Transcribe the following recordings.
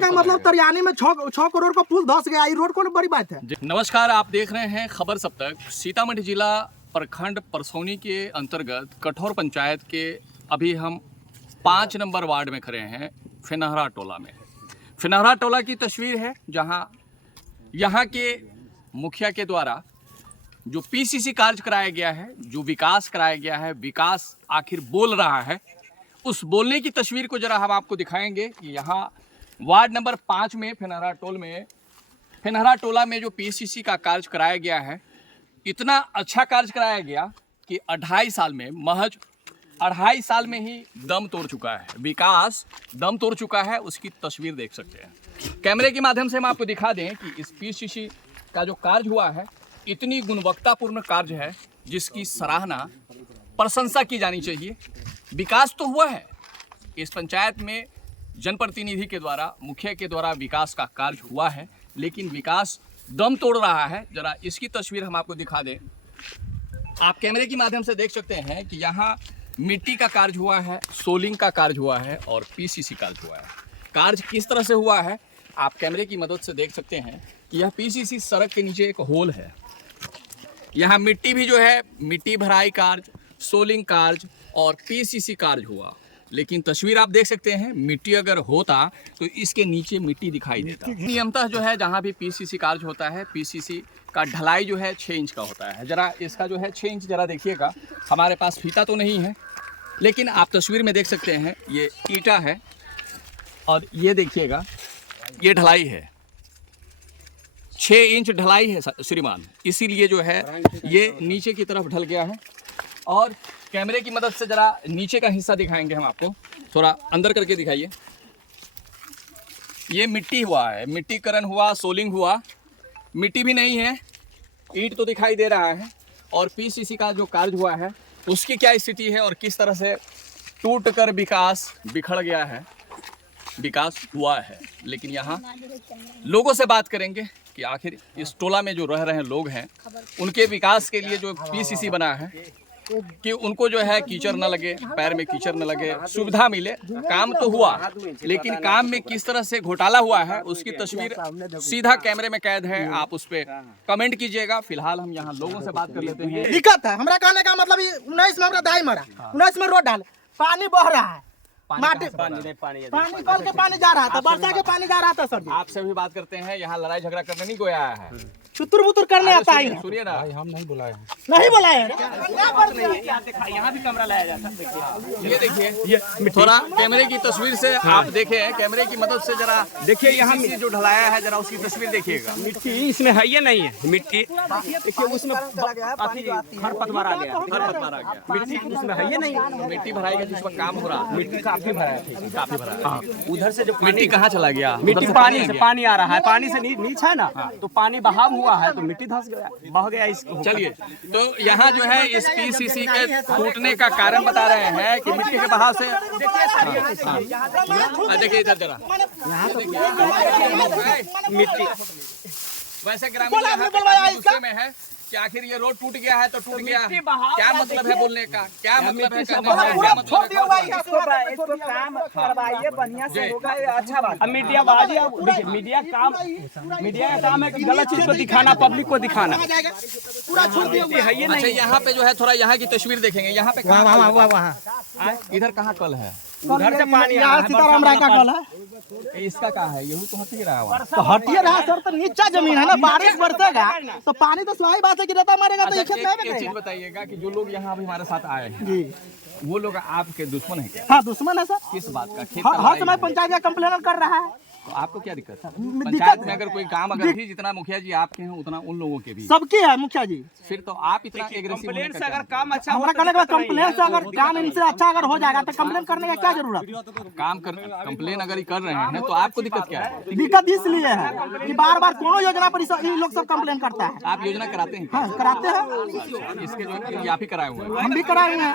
का मतलब तरियानी में 6 करोड़ का पुल धस गया, ये रोड कौन बड़ी बात है। नमस्कार, आप देख रहे हैं खबर सब तक। सीतामढ़ी जिला प्रखंड परसौनी के अंतर्गत कठौर पंचायत के अभी हम 5 नंबर वार्ड में खड़े हैं, फेनहरा टोला में। फेनहरा टोला की तस्वीर है जहां यहां के मुखिया के द्वारा जो पीसीसी कार्य कराया गया है, जो विकास कराया गया है, विकास आखिर बोल रहा है, उस बोलने की तस्वीर को जरा हम आपको दिखाएंगे कि यहाँ वार्ड नंबर 5 में फेनहरा टोला में जो पीसीसी का कार्य कराया गया है, इतना अच्छा कार्य कराया गया कि 2.5 साल में, महज 2.5 साल में ही दम तोड़ चुका है, विकास दम तोड़ चुका है। उसकी तस्वीर देख सकते हैं। कैमरे के माध्यम से हम आपको दिखा दें कि इस पीसीसी का जो कार्य हुआ है, इतनी गुणवत्तापूर्ण कार्य है जिसकी सराहना, प्रशंसा की जानी चाहिए। विकास तो हुआ है इस पंचायत में, जनप्रतिनिधि के द्वारा, मुखिया के द्वारा विकास का कार्य हुआ है, लेकिन विकास दम तोड़ रहा है। जरा इसकी तस्वीर हम आपको दिखा दें। आप कैमरे की माध्यम से देख सकते हैं कि यहाँ मिट्टी का कार्य हुआ है, सोलिंग का कार्य हुआ है और पीसीसी कार्य हुआ है। कार्य किस तरह से हुआ है आप कैमरे की मदद से देख सकते हैं कि यह पीसीसी सड़क के नीचे एक होल है। यहाँ मिट्टी भी जो है, मिट्टी भराई कार्य, सोलिंग कार्य और पीसीसी कार्य हुआ। लेकिन तस्वीर आप देख सकते हैं, मिट्टी अगर होता तो इसके नीचे मिट्टी दिखाई देता। नियमतः जो है जहाँ भी पीसीसी कार्य होता है, पीसीसी का ढलाई जो है 6 इंच का होता है। जरा इसका जो है 6 इंच जरा देखिएगा। हमारे पास फीता तो नहीं है, लेकिन आप तस्वीर में देख सकते हैं ये ईंटा है और ये देखिएगा ये ढलाई है। 6 इंच ढलाई है श्रीमान, इसीलिए जो है ये नीचे की तरफ ढल गया है। और कैमरे की मदद से जरा नीचे का हिस्सा दिखाएंगे हम आपको, थोड़ा अंदर करके दिखाइए। ये मिट्टी हुआ है, मिट्टीकरण हुआ, सोलिंग हुआ, मिट्टी भी नहीं है, ईंट तो दिखाई दे रहा है। और पीसीसी का जो कार्य हुआ है उसकी क्या स्थिति है और किस तरह से टूटकर विकास बिखर गया है। विकास हुआ है, लेकिन यहाँ लोगों से बात करेंगे कि आखिर इस टोला में जो रह रहे हैं लोग हैं, उनके विकास के लिए जो पीसीसी बना है कि उनको जो है कीचड़ न लगे, पैर में कीचड़ न लगे, सुविधा मिले। काम तो हुआ, लेकिन काम में किस तरह से घोटाला हुआ है उसकी तस्वीर सीधा कैमरे में कैद है। आप उस पर कमेंट कीजिएगा। फिलहाल हम यहाँ लोगों से बात कर लेते हैं। दिक्कत है हमारा कहने का मतलब, 19 में हमरा दाई मरा, 19 में रोड डाले, पानी बह रहा है, पानी कल के पानी जा रहा था, बरसा के पानी जा रहा था। सर आपसे भी बात करते हैं। यहाँ लड़ाई झगड़ा करने नहीं कोई आया है, चुतुर बुतुर करने आता है। सुनिए ना, हम नहीं बुलाए हैं। नहीं बुलाए हैं। यहाँ भी कैमरा लाया जाता है। ये देखिए, थोड़ा कैमरे की तस्वीर से आप देखें, कैमरे की मदद से जरा देखिए यहाँ जो ढलाया है, जरा उसकी तस्वीर देखिएगा। मिट्टी इसमें है ये नहीं है, मिट्टी देखिए उसमें खरपतवार आ गया, मिट्टी उसमें है ये नहीं। मिट्टी भराई का जिस पर काम हो रहा है, मिट्टी काफी भरा है, काफी भरा है। उधर से जो मिट्टी कहाँ चला गया? मिट्टी पानी से पानी आ रहा है, पानी से नीचे है ना, तो पानी बहाव हुआ है तो मिट्टी धस गया, बह गया। चलिए, तो यहाँ जो है इस पीसीसी के टूटने का कारण बता रहे हैं कि मिट्टी के बहाव से। देखिए इधर जरा, मिट्टी वैसे ग्रामीण गुस्से में है कि आखिर ये रोड टूट गया है तो टूट गया। क्या मतलब है बोलने का, क्या मतलब है कहने का, क्या मतलब है? इसको काम करवाइए, बढ़िया से होगा, अच्छा बात। अब मीडिया बाजी, देखिए मीडिया का काम है कि गलत चीज को दिखाना, पब्लिक को दिखाना। पूरा छोड़ दिया है ये नहीं। अच्छा, यहाँ पे जो है थोड़ा यहाँ की तस्वीर देखेंगे। यहाँ पे वहाँ इधर कहाँ कल है? उधर से पानी आ रहा है, सीताराम राय का कल है, इसका कहाँ है? यही तो हट ही रहा है। तो हटिए रहा सर, तो नीचा जमीन है ना, बारिश बरसेगा तो पानी तो स्वाभाविक बात है कि रहता मरेगा तो ये खेत नहीं एक चीज बनेगा। बताइएगा कि जो लोग यहाँ अभी हमारे साथ आए हैं, जी वो लोग आपके दुश्मन है क्या? हाँ, दुश्मन है सर। किस बात का? खेत हर समय पंचायत का कंप्लेन कर रहा है। तो आपको क्या दिक्कत है? पंचायत में अगर कोई काम अगर भी, जितना मुखिया जी आपके हैं उतना उन लोगों के भी सबकी है मुखिया जी। फिर तो आप इतना एग्रेसिव कंप्लेन से अगर काम अच्छा हमारा कहने का कंप्लेन से अगर काम इनसे अच्छा अगर हो जाएगा तो कंप्लेन करने का क्या जरूरत? कंप्लेन अगर कर रहे हैं तो आपको दिक्कत क्या है? दिक्कत इसलिए है कि बार बार कोनो योजना पर ये लोग सब कंप्लेन करता है। आप योजना कराते हैं? हाँ, कराते हैं। इसके जो आप ही कराए हुए हैं। हम भी कराए हैं।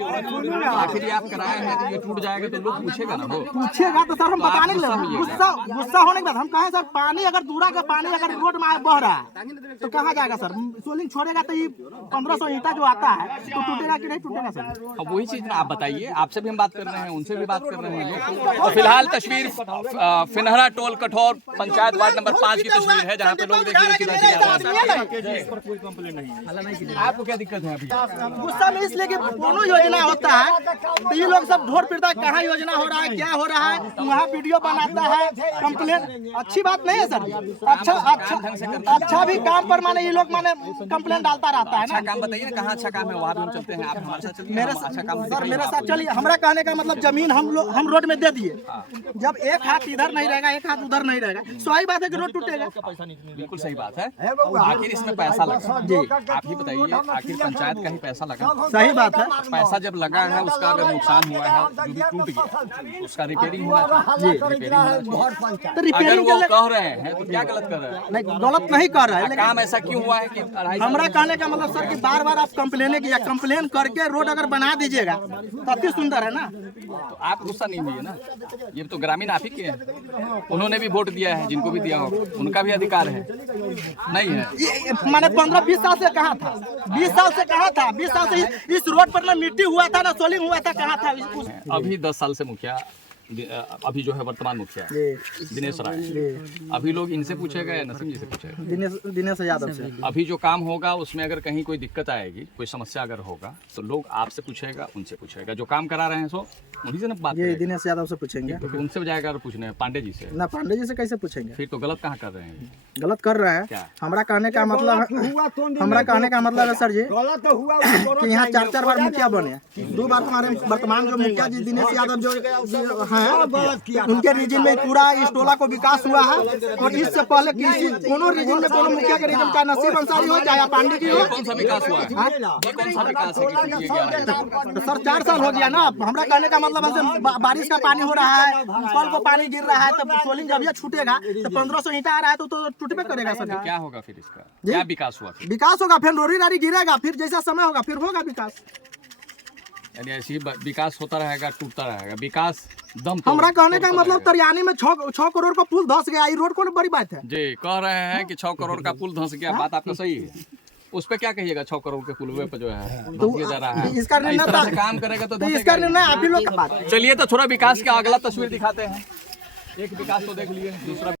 आखिर ये आप कराए हैं तो ये टूट जाएगा तो लोग पूछेगा ना वो। पूछेगा तो सर हम तो आप बताने के गुस्सा लिए होइएगा। गुस्सा होने के बाद हम कहें सर पानी अगर दूरा का पानी अगर रोड में बह रहा है तो कहाँ जाएगा सर? सोलिंग छोड़ेगा तो ये 1500 ईंटा जो आता है तो टूटेगा कि नहीं टूटेगा सर? अब वही चीज ना आप बताइए, आपसे भी हम बात कर रहे हैं, उनसे भी बात कर रहे हैं। तो फिलहाल तस्वीर फिनहरा toll Kathaur panchayat ward number 5 की तस्वीर है, जहाँ पे लोग देखिए कितना आपको क्या दिक्कत है अभी? गुस्सा में इसलिए कि कोनो योजना होता है तो ये लोग सब ढोर फिरता है, कहाँ योजना हो रहा है, क्या हो रहा है, वहाँ वीडियो बनाता है, कंप्लेन। अच्छी बात नहीं है सर। अच्छा भी काम पर माने ये लोग माने कंप्लेन डालता रहता है ना। अच्छा काम बताइए ना, कहाँ अच्छा काम है वहाँ भी हम चलते हैं, आप हमारे साथ चलिए। मेरे अच्छा काम सर मेरे साथ चलिए। हमारा कहने का मतलब जमीन हम रोड में दे दिए, जब एक हाथ इधर नहीं रहेगा एक हाथ उधर नहीं रहेगा, सही बात है कि रोड टूटेगा। बिल्कुल सही बात है। आखिर इसमें पैसा लगा जी, आप ही बताइए, आखिर पंचायत का ही पैसा लगा। सही बात है। पैसा जब लगा है, उसका अगर नुकसान हुआ है, जो भी टूट गया, उसका रिपेयरिंग होना चाहिए। तो अगर रिपेयरिंग वो कह रहे हैं तो क्या गलत कर रहे हैं? नहीं, गलत नहीं कर रहा है, लेकिन काम ऐसा क्यों हुआ है कि 2.5 हमारा कहने का मतलब सर कि बार बार आप कंप्लेन किया, कंप्लेन करके रोड अगर बना दीजिएगा तो अति सुंदर है ना। तो आप गुस्सा नहीं हुई है ना? ये तो ग्रामीण आप ही के हैं, उन्होंने भी वोट दिया है, जिनको भी दिया होगा उनका भी अधिकार है, नहीं है? ये माने 15-20 साल से कहाँ था, 20 साल से कहाँ था, 20 साल से इस रोड पर ना मिट्टी हुआ था ना सोलिंग हुआ था, कहाँ था? अभी 10 साल से मुखिया, अभी जो है वर्तमान मुखिया दिनेश राय, अभी लोग इनसे पूछेगा या नसीम जी से पूछेगा? दिनेश यादव से। अभी जो काम होगा उसमें अगर कहीं कोई दिक्कत आएगी, कोई समस्या अगर होगा तो लोग आपसे पूछेगा, उनसे पूछेगा। जो काम करा रहे हैं सो उन्हीं से ना बात ये करेगा। दिनेश यादव से पूछेंगे, तो उनसे जाएगा पूछने पांडे जी से ना पांडे जी से कैसे पूछेंगे? फिर तो गलत कहाँ कर रहे हैं? गलत कर रहा है। क्या? हमारा कहने का मतलब है सर जी कि यहाँ 4 बार मुखिया बने, 2 बार हमारे वर्तमान जो मुखिया जी दिनेश यादव जो हैं उनके रीजन में पूरा इस टोला को विकास हुआ है। और इससे पहले किसी कोनो रीजन में कोनो मुखिया के रीजन चाहे नसीब अंसारी हो चाहे पांडे जी हो, कौन सा विकास हुआ है? ये कौन सा विकास है कि ये क्या है? तो सर 4 साल हो गया ना। हमारा कहने का मतलब है बारिश का पानी हो रहा है, कल को पानी गिर रहा है, तब सोलिंग जब ये छूटेगा तो 1500 ईंटा आ रहा है तो टूटबे करेगा सर। क्या होगा फिर इसका? क्या विकास हुआ फिर? विकास होगा, फिर रोरी रारी गिरेगा, फिर जैसा समय होगा फिर होगा विकास। यानी ऐसी विकास होता रहेगा, टूटता रहेगा, विकास दम तोड़- हमारा कहने का तोड़ता मतलब रहेगा। तरियानी में 6 करोड़ का पुल धस गया, ये रोड कौन बड़ी बात है? जी कह रहे हैं कि 6 करोड़ का पुल धंस गया, बात आपका सही है। उस पे क्या कहिएगा? 6 करोड़ के पुल पे जो है धंस गया जा रहा है, इसका इस निर्णय तरह से काम करेगा तो इसका धंसेगा ही। निर्णय आप ही लोग का बात है। चलिए तो थोड़ा विकास का अगला तस्वीर दिखाते हैं। एक विकास तो देख लिए, दूसरा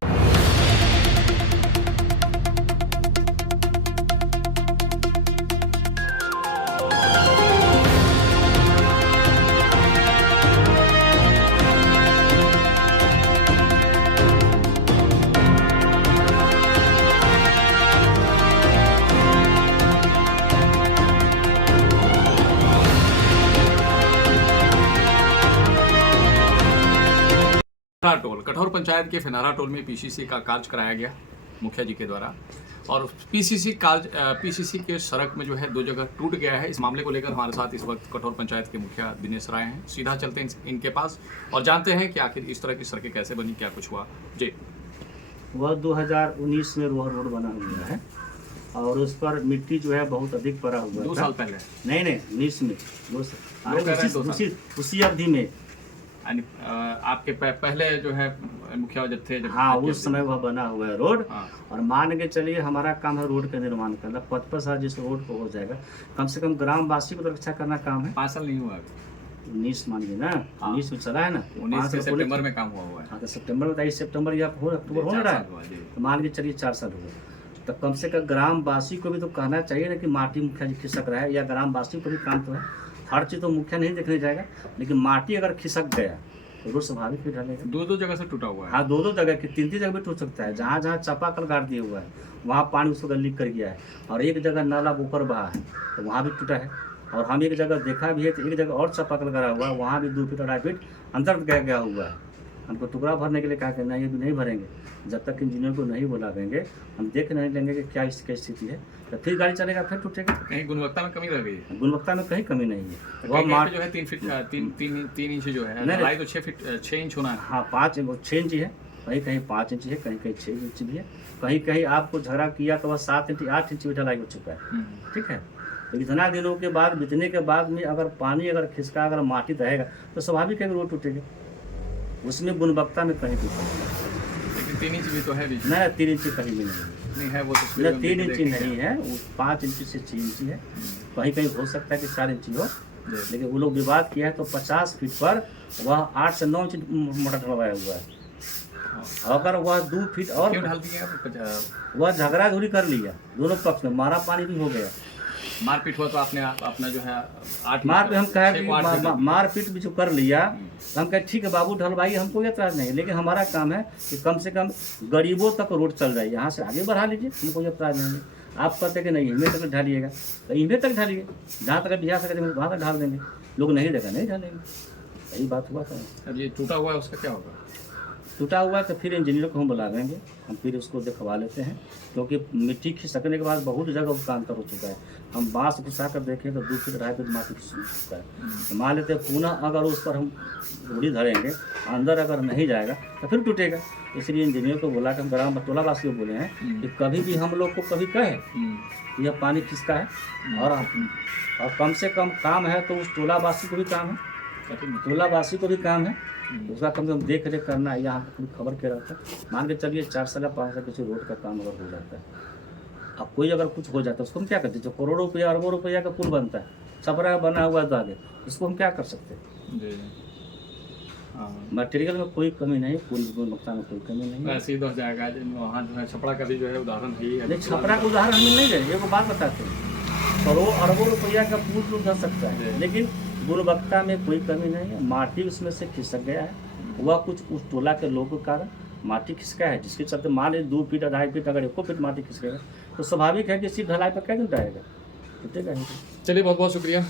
फिनहरा टोल, कठौर पंचायत के फिनहरा टोल में पीसीसी का कार्य कराया गया मुखिया जी के द्वारा। और पीसीसी के सड़क में जो है 2 जगह टूट गया है। इस मामले को लेकर हमारे साथ इस वक्त कठौर पंचायत के मुखिया दिनेश राय हैं। सीधा चलते हैं इनके पास और जानते हैं कि आखिर इस तरह की सड़कें कैसे बनी, क्या कुछ हुआ। जी, वह 2019 में वह रोड बना हुआ है और उस पर मिट्टी जो है बहुत अधिक पड़ा हुआ 2 था। साल पहले नहीं 19 में लोग कह रहे हैं 2 साल। उसी अवधि में। यानी आपके पहले जो है मुखिया जब थे, जब हाँ, उस समय वह बना हुआ है रोड। हाँ। और मान के चलिए हमारा काम है रोड का निर्माण करना। 55 साल जिस रोड को हो जाएगा, कम से कम ग्रामवासी को तो रक्षा करना काम है। 5 साल नहीं हुआ, 19 मान लीजिए ना, 19 में चला है ना, 19 से सितंबर में काम हुआ है। हाँ, तो सितंबर में 23 सितंबर या अक्टूबर हो रहा है, तो मान के चलिए 4 साल हो गए। तो कम से कम ग्रामवासी को भी तो कहना चाहिए ना कि माटी मुखिया जी खिसक रहा है, या ग्रामवासी को भी काम तो है। हर चीज़ तो मुखिया नहीं देखने जाएगा, लेकिन माटी अगर खिसक गया तो रोड स्वाभाविक भी ढलेगा। 2 जगह से टूटा हुआ है। हाँ, 2 जगह की 3 जगह भी टूट सकता है। जहाँ जहाँ चापाकल गाड़ दिया हुआ है वहाँ पानी उसको लीक कर गया है, और एक जगह नाला ऊपर बहा है तो वहाँ भी टूटा है। और हम एक जगह देखा भी है तो एक जगह और चापाकल गड़ा हुआ है, वहाँ भी 2 फीट 2.5 फीट अंदर गया हुआ है। हमको टुकड़ा भरने के लिए कहा कि नहीं, ये भी नहीं भरेंगे जब तक इंजीनियर को नहीं बुलावेंगे, हम देख नहीं लेंगे कि क्या इसकी स्थिति है, तो फिर गाड़ी चलेगा, फिर टूटेगा। कहीं गुणवत्ता में कमी रह गई है। गुणवत्ता में कहीं कमी नहीं है। वह मार्च जो है 3 इंच जो है, ढलाई तो 6 इंच होना है। हाँ, 6 इंच है, कहीं कहीं 5 इंच है, कहीं कहीं 6 इंच भी है, कहीं कहीं आपको झगड़ा किया तो वह 7 इंच 8 इंच भी ढलाई हो चुका है। ठीक है, तो इतना दिनों के बाद बीतने के बाद में अगर पानी अगर खिसका अगर माटी रहेगा तो स्वाभाविक है कि रोड टूटेगा, उसमें गुणवत्ता में कहीं दिक्कत नहीं। लेकिन 3 इंच भी तो है बीच में। नहीं 3 इंच कहीं भी नहीं नहीं है वो तो है, 3 इंच नहीं है, वो 5 इंच से 6 इंच है, कहीं कहीं हो सकता है कि 4 इंच हो, लेकिन वो लोग विवाद किया है तो 50 फीट पर वह 8 से 9 इंच मोटर ढलवाया हुआ है। अगर वह 2 फीट और क्यों ढाल दिया? वह झगड़ा घुरी कर लिया, दोनों पक्ष में मारा पानी भी हो गया। मारपीट हुआ तो आपने अपना जो है 8 मार पे हम कहे मारपीट भी जो कर लिया तो हम कहे ठीक है बाबू ढलवाई, हमको एतराज नहीं है, लेकिन हमारा काम है कि कम से कम गरीबों तक रोड चल जाए, यहाँ से आगे बढ़ा लीजिए, हमको एतराज नहीं है। आप कहते कि नहीं इनमें तक ढालिएगा तो इनमें तक ढालिए, जहाँ तक बिहार सके वहाँ तक ढाल देंगे, लोग नहीं देगा नहीं ढालेंगे, यही बात हुआ था। अब ये टूटा हुआ है उसका क्या होगा? टूटा हुआ है तो फिर इंजीनियर को हम बुला देंगे, हम फिर उसको दिखवा लेते हैं, क्योंकि मिट्टी खिसकने के बाद बहुत जगह उसका अंतर हो चुका है। हम बांस घुसा कर देखें तो 2 फीट 2.5 फीट माटी खिसक चुका है। तो मान लेते हैं पुनः अगर उस पर हम रूढ़ी धरेंगे, अंदर अगर नहीं जाएगा तो फिर टूटेगा। इसलिए इंजीनियर को बोला कि हम ग्राम बटोला वासियों बोले हैं कि कभी भी हम लोग को कभी कहे यह पानी खिसका है और कम से कम काम है तो उस टोला वासी को भी काम है, टोला वासी को भी काम है, उसका कम से कम देख रेख करना है। यहाँ पर खबर क्या रहता है, मान के चलिए 4 साल 5 साल किसी रोड का काम अगर हो जाता है, अब कोई अगर कुछ हो जाता है उसको हम क्या करते हैं? जो करोड़ों रुपया अरबों रुपया का पुल बनता है, छपरा बना हुआ है आगे, उसको हम क्या कर सकते हैं? मटेरियल में कोई कमी नहीं, पुल गुणवत्ता में कोई कमी नहीं है। ऐसे ही हो जाएगा। वहाँ जो है छपरा का भी जो है उदाहरण है। नहीं छपरा का उदाहरण हमें नहीं देंगे, एक बात बताते हैं, करोड़ अरबों रुपया का पुल तो धर सकता है, लेकिन गुणवत्ता में कोई कमी नहीं है। माटी उसमें से खिसक गया है, वह कुछ उस टोला के लोगों के कारण माटी खिसका है, जिसके चलते मान लीजिए 2 फीट 2.5 फीट अगर 1 फीट माटी खिसकेगा तो स्वाभाविक है कि सिर्फ ढलाई पर क्या ढलाएगा, टूटेगा ही। चलिए बहुत बहुत शुक्रिया।